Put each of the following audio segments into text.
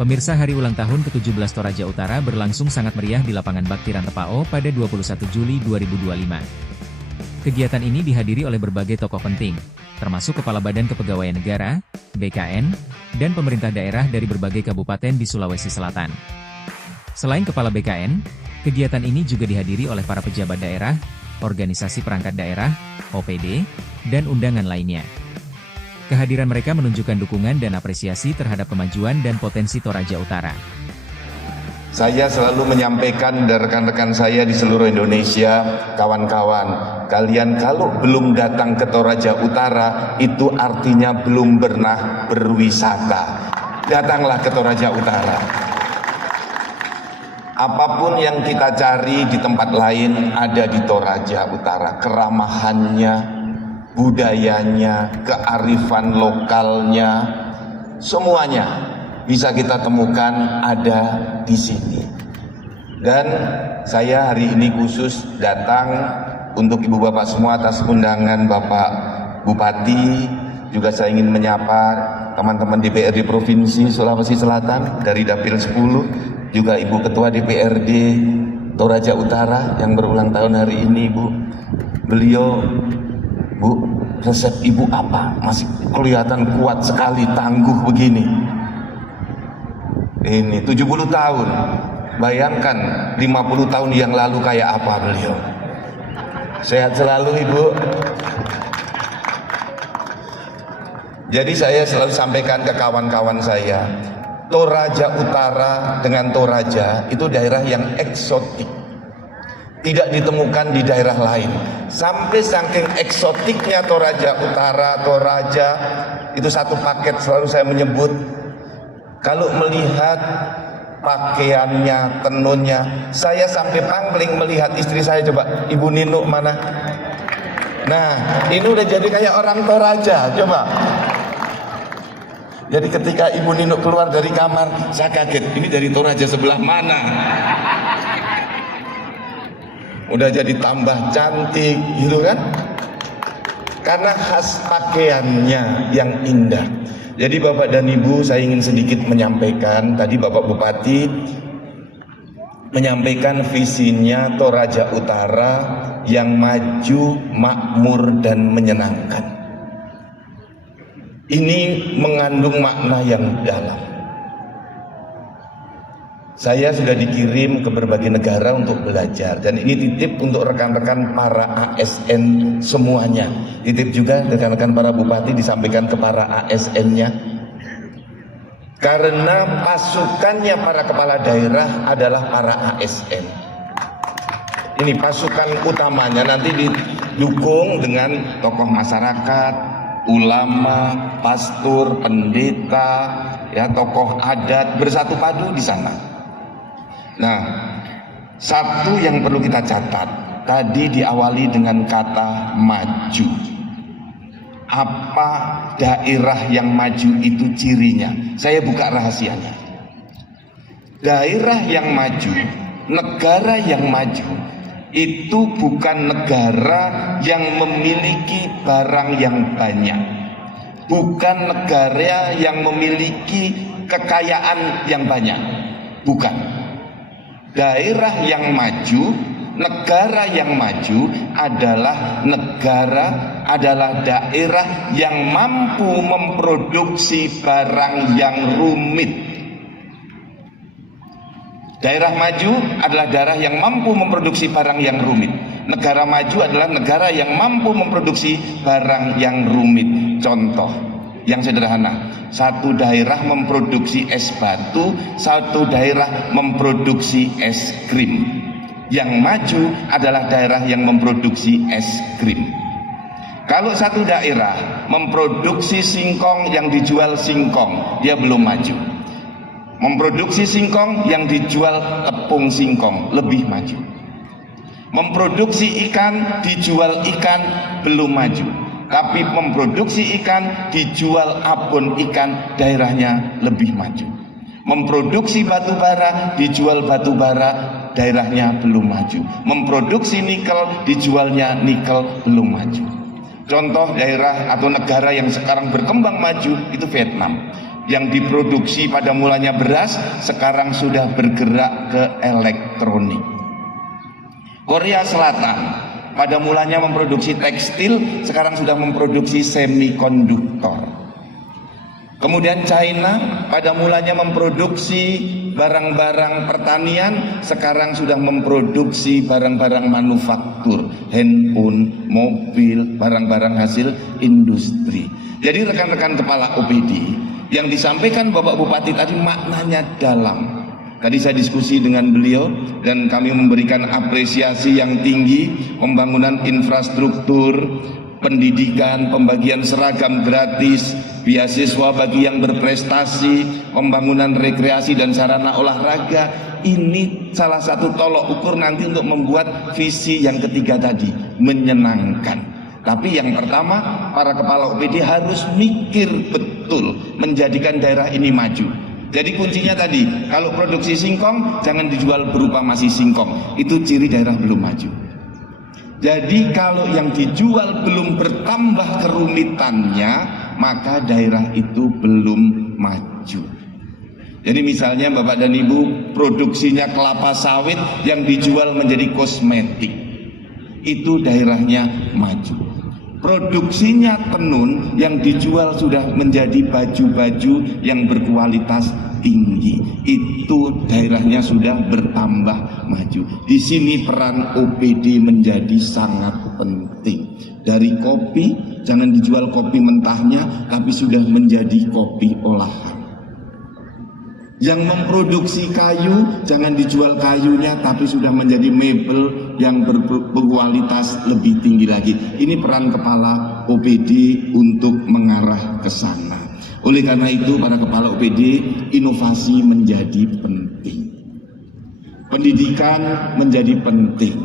Pemirsa, hari ulang tahun ke-17 Toraja Utara berlangsung sangat meriah di lapangan Baktiran Tepao pada 21 Juli 2025. Kegiatan ini dihadiri oleh berbagai tokoh penting, termasuk Kepala Badan Kepegawaian Negara, BKN, dan pemerintah daerah dari berbagai kabupaten di Sulawesi Selatan. Selain Kepala BKN, kegiatan ini juga dihadiri oleh para pejabat daerah, organisasi perangkat daerah, OPD, dan undangan lainnya. Kehadiran mereka menunjukkan dukungan dan apresiasi terhadap kemajuan dan potensi Toraja Utara. Saya selalu menyampaikan dari rekan-rekan saya di seluruh Indonesia, kawan-kawan, kalian kalau belum datang ke Toraja Utara, itu artinya belum pernah berwisata. Datanglah ke Toraja Utara. Apapun yang kita cari di tempat lain ada di Toraja Utara. Keramahannya, budayanya, kearifan lokalnya, semuanya bisa kita temukan ada di sini. Dan saya hari ini khusus datang untuk Ibu Bapak semua atas undangan Bapak Bupati. Juga saya ingin menyapa teman-teman DPRD Provinsi Sulawesi Selatan dari Dapil 10, juga Ibu Ketua DPRD Toraja Utara yang berulang tahun hari ini, Bu. Beliau, Bu, resep Ibu apa? Masih kelihatan kuat sekali, tangguh begini. Ini 70 tahun. Bayangkan 50 tahun yang lalu kayak apa beliau. Sehat selalu, Ibu. Jadi saya selalu sampaikan ke kawan-kawan saya, Toraja Utara dengan Toraja itu daerah yang eksotik, tidak ditemukan di daerah lain. Sampai saking eksotiknya Toraja Utara, Toraja itu satu paket, selalu saya menyebut. Kalau melihat pakaiannya, tenunnya, saya sampai pangling melihat istri saya. Coba Ibu Nino mana? Nah, ini udah jadi kayak orang Toraja. Coba. Jadi ketika Ibu Nino keluar dari kamar, saya kaget, ini dari Toraja sebelah mana? Udah jadi tambah cantik gitu kan, karena khas pakaiannya yang indah. Jadi Bapak dan Ibu, saya ingin sedikit menyampaikan, tadi Bapak Bupati menyampaikan visinya Toraja Utara yang maju, makmur, dan menyenangkan. Ini mengandung makna yang dalam. Saya sudah dikirim ke berbagai negara untuk belajar, dan ini titip untuk rekan-rekan para ASN semuanya. Titip juga rekan-rekan para bupati disampaikan ke para ASN-nya. Karena pasukannya para kepala daerah adalah para ASN. Ini pasukan utamanya, nanti didukung dengan tokoh masyarakat, ulama, pastor, pendeta, ya, tokoh adat, bersatu padu di sana. Nah, satu yang perlu kita catat, tadi diawali dengan kata maju. Apa daerah yang maju itu cirinya? Saya buka rahasianya. Daerah yang maju, negara yang maju, itu bukan negara yang memiliki barang yang banyak, bukan negara yang memiliki kekayaan yang banyak, bukan. Daerah yang maju, negara yang maju adalah daerah yang mampu memproduksi barang yang rumit. Daerah maju adalah daerah yang mampu memproduksi barang yang rumit. Negara maju adalah negara yang mampu memproduksi barang yang rumit. Contoh yang sederhana, satu daerah memproduksi es batu, satu daerah memproduksi es krim. Yang maju adalah daerah yang memproduksi es krim. Kalau satu daerah memproduksi singkong yang dijual singkong, dia belum maju. Memproduksi singkong yang dijual tepung singkong, lebih maju. Memproduksi ikan, dijual ikan, belum maju. Tapi memproduksi ikan, dijual abon ikan, daerahnya lebih maju. Memproduksi batu bara, dijual batu bara, daerahnya belum maju. Memproduksi nikel, dijualnya nikel, belum maju. Contoh daerah atau negara yang sekarang berkembang maju itu Vietnam. yang diproduksi pada mulanya beras sekarang sudah bergerak ke elektronik. Korea Selatan pada mulanya memproduksi tekstil, sekarang sudah memproduksi semikonduktor. Kemudian China pada mulanya memproduksi barang-barang pertanian, sekarang sudah memproduksi barang-barang manufaktur, handphone, mobil, barang-barang hasil industri. Jadi rekan-rekan kepala OPD, yang disampaikan Bapak Bupati tadi maknanya dalam. Tadi saya diskusi dengan beliau dan kami memberikan apresiasi yang tinggi, pembangunan infrastruktur, pendidikan, pembagian seragam gratis, beasiswa bagi yang berprestasi, pembangunan rekreasi dan sarana olahraga. Ini salah satu tolok ukur nanti untuk membuat visi yang ketiga tadi, menyenangkan. Tapi yang pertama, para kepala OPD harus mikir betul menjadikan daerah ini maju. Jadi kuncinya tadi, kalau produksi singkong jangan dijual berupa masih singkong, itu ciri daerah belum maju. Jadi kalau yang dijual belum bertambah kerumitannya, maka daerah itu belum maju. Jadi misalnya Bapak dan Ibu, produksinya kelapa sawit yang dijual menjadi kosmetik, itu daerahnya maju. Produksinya tenun yang dijual sudah menjadi baju-baju yang berkualitas tinggi, itu daerahnya sudah bertambah maju. Di sini peran OPD menjadi sangat penting. Dari kopi, jangan dijual kopi mentahnya, tapi sudah menjadi kopi olahan. Yang memproduksi kayu, jangan dijual kayunya, tapi sudah menjadi mebel yang berkualitas lebih tinggi lagi. Ini peran kepala OPD untuk mengarah ke sana. Oleh karena itu, para kepala OPD, inovasi menjadi penting. Pendidikan menjadi penting.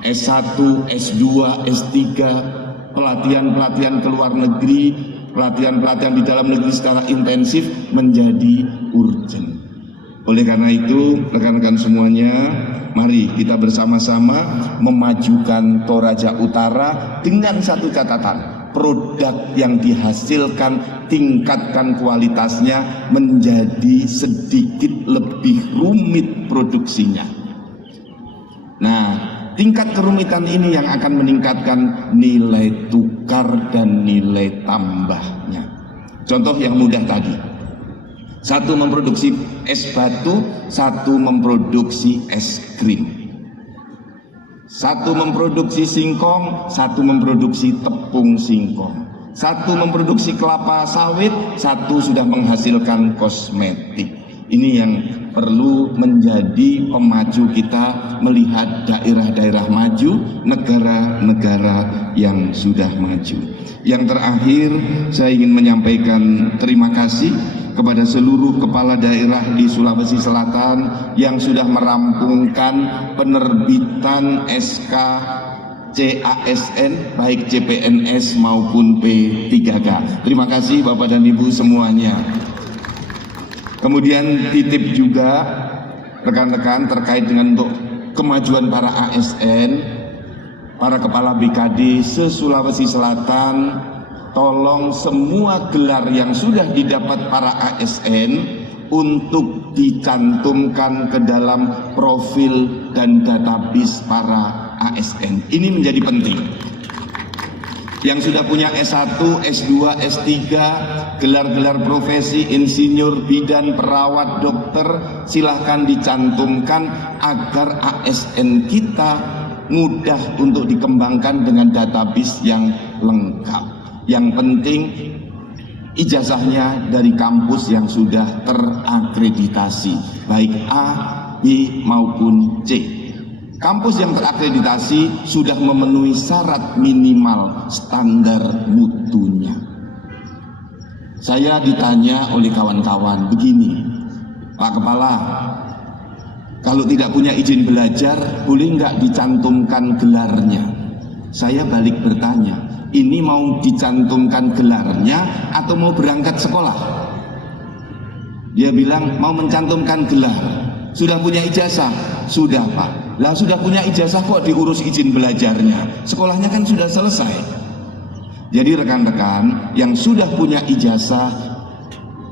S1, S2, S3, pelatihan-pelatihan ke luar negeri, pelatihan-pelatihan di dalam negeri secara intensif menjadi urgent. Oleh karena itu, rekan-rekan semuanya, mari kita bersama-sama memajukan Toraja Utara dengan satu catatan. Produk yang dihasilkan, tingkatkan kualitasnya, menjadi sedikit lebih rumit produksinya. Nah, tingkat kerumitan ini yang akan meningkatkan nilai tukar dan nilai tambahnya. Contoh yang mudah tadi, satu memproduksi es batu, satu memproduksi es krim. Satu memproduksi singkong, satu memproduksi tepung singkong. Satu memproduksi kelapa sawit, satu sudah menghasilkan kosmetik. Ini yang perlu menjadi pemacu kita melihat daerah-daerah maju, negara-negara yang sudah maju. Yang terakhir, saya ingin menyampaikan terima kasih kepada seluruh kepala daerah di Sulawesi Selatan yang sudah merampungkan penerbitan SK CASN baik CPNS maupun P3K. Terima kasih Bapak dan Ibu semuanya. Kemudian titip juga rekan-rekan terkait dengan untuk kemajuan para ASN, para kepala BKD se-Sulawesi Selatan, tolong semua gelar yang sudah didapat para ASN untuk dicantumkan ke dalam profil dan database para ASN. Ini menjadi penting. Yang sudah punya S1, S2, S3, gelar-gelar profesi, insinyur, bidan, perawat, dokter, silahkan dicantumkan agar ASN kita mudah untuk dikembangkan dengan database yang lengkap. Yang penting ijazahnya dari kampus yang sudah terakreditasi, baik A, B maupun C. Kampus yang terakreditasi sudah memenuhi syarat minimal standar mutunya. Saya ditanya oleh kawan-kawan begini, Pak Kepala, kalau tidak punya izin belajar boleh nggak dicantumkan gelarnya? Saya balik bertanya, ini mau dicantumkan gelarnya atau mau berangkat sekolah? Dia bilang mau mencantumkan gelar. Sudah punya ijazah? Sudah Pak. Lah sudah punya ijazah kok diurus izin belajarnya? Sekolahnya kan sudah selesai. Jadi rekan-rekan yang sudah punya ijazah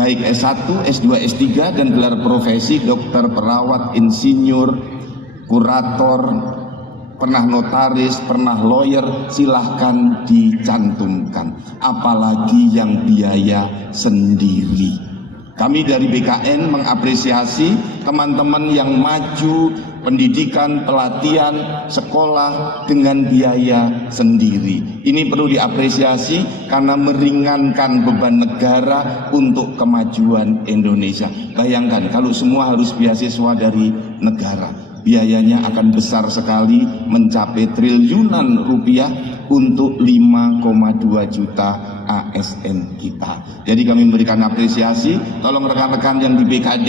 baik S1, S2, S3 dan gelar profesi dokter, perawat, insinyur, kurator, pernah notaris, pernah lawyer, silahkan dicantumkan. Apalagi yang biaya sendiri. Kami dari BKN mengapresiasi teman-teman yang maju pendidikan, pelatihan, sekolah dengan biaya sendiri. Ini perlu diapresiasi karena meringankan beban negara untuk kemajuan Indonesia. Bayangkan kalau semua harus beasiswa dari negara, biayanya akan besar sekali, mencapai triliunan rupiah untuk 5,2 juta ASN kita. Jadi kami memberikan apresiasi. Tolong rekan-rekan yang di BKD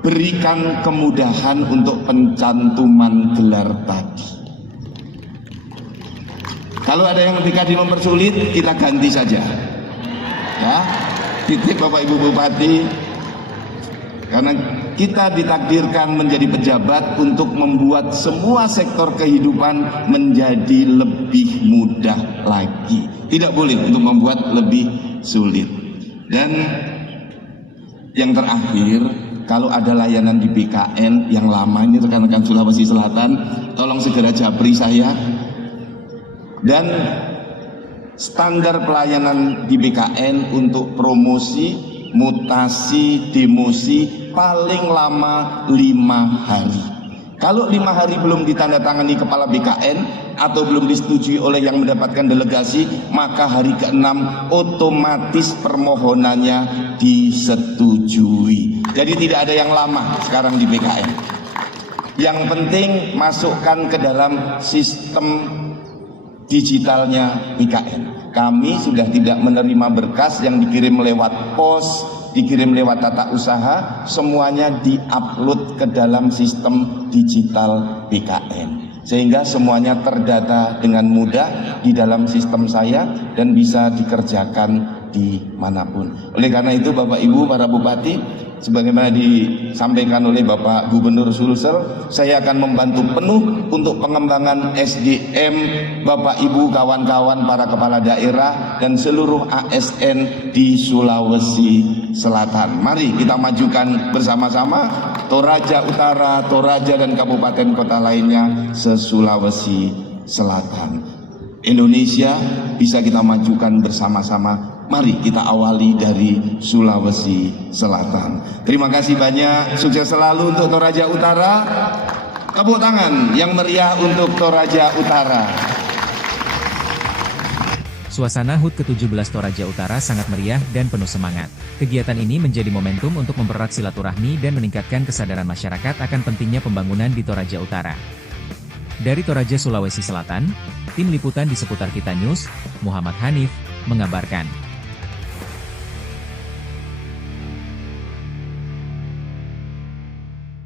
berikan kemudahan untuk pencantuman gelar tadi. Kalau ada yang BKD mempersulit, kita ganti saja. Ya, titip Bapak Ibu Bupati, karena kita ditakdirkan menjadi pejabat untuk membuat semua sektor kehidupan menjadi lebih mudah lagi. Tidak boleh untuk membuat lebih sulit. Dan yang terakhir, kalau ada layanan di BKN yang lama, ini rekan-rekan Sulawesi Selatan, tolong segera japri saya. Dan standar pelayanan di BKN untuk promosi, mutasi, demosi paling lama 5 hari. Kalau 5 hari belum ditandatangani kepala BKN atau belum disetujui oleh yang mendapatkan delegasi, maka hari ke-6 otomatis permohonannya disetujui. Jadi tidak ada yang lama sekarang di BKN. Yang penting masukkan ke dalam sistem digitalnya BKN. Kami sudah tidak menerima berkas yang dikirim lewat pos, dikirim lewat tata usaha, semuanya diupload ke dalam sistem digital BKN. Sehingga semuanya terdata dengan mudah di dalam sistem saya dan bisa dikerjakan dimanapun. Oleh karena itu Bapak Ibu para Bupati, sebagaimana disampaikan oleh Bapak Gubernur Sulsel, saya akan membantu penuh untuk pengembangan SDM Bapak Ibu, kawan-kawan para kepala daerah dan seluruh ASN di Sulawesi Selatan. Mari kita majukan bersama-sama Toraja Utara, Toraja dan kabupaten kota lainnya se-Sulawesi Selatan. Indonesia bisa kita majukan bersama-sama. Mari kita awali dari Sulawesi Selatan. Terima kasih banyak, sukses selalu untuk Toraja Utara. Tepuk tangan yang meriah untuk Toraja Utara. Suasana HUT ke-17 Toraja Utara sangat meriah dan penuh semangat. Kegiatan ini menjadi momentum untuk mempererat silaturahmi dan meningkatkan kesadaran masyarakat akan pentingnya pembangunan di Toraja Utara. Dari Toraja, Sulawesi Selatan, tim liputan di Seputar Kita News, Muhammad Hanif, mengabarkan.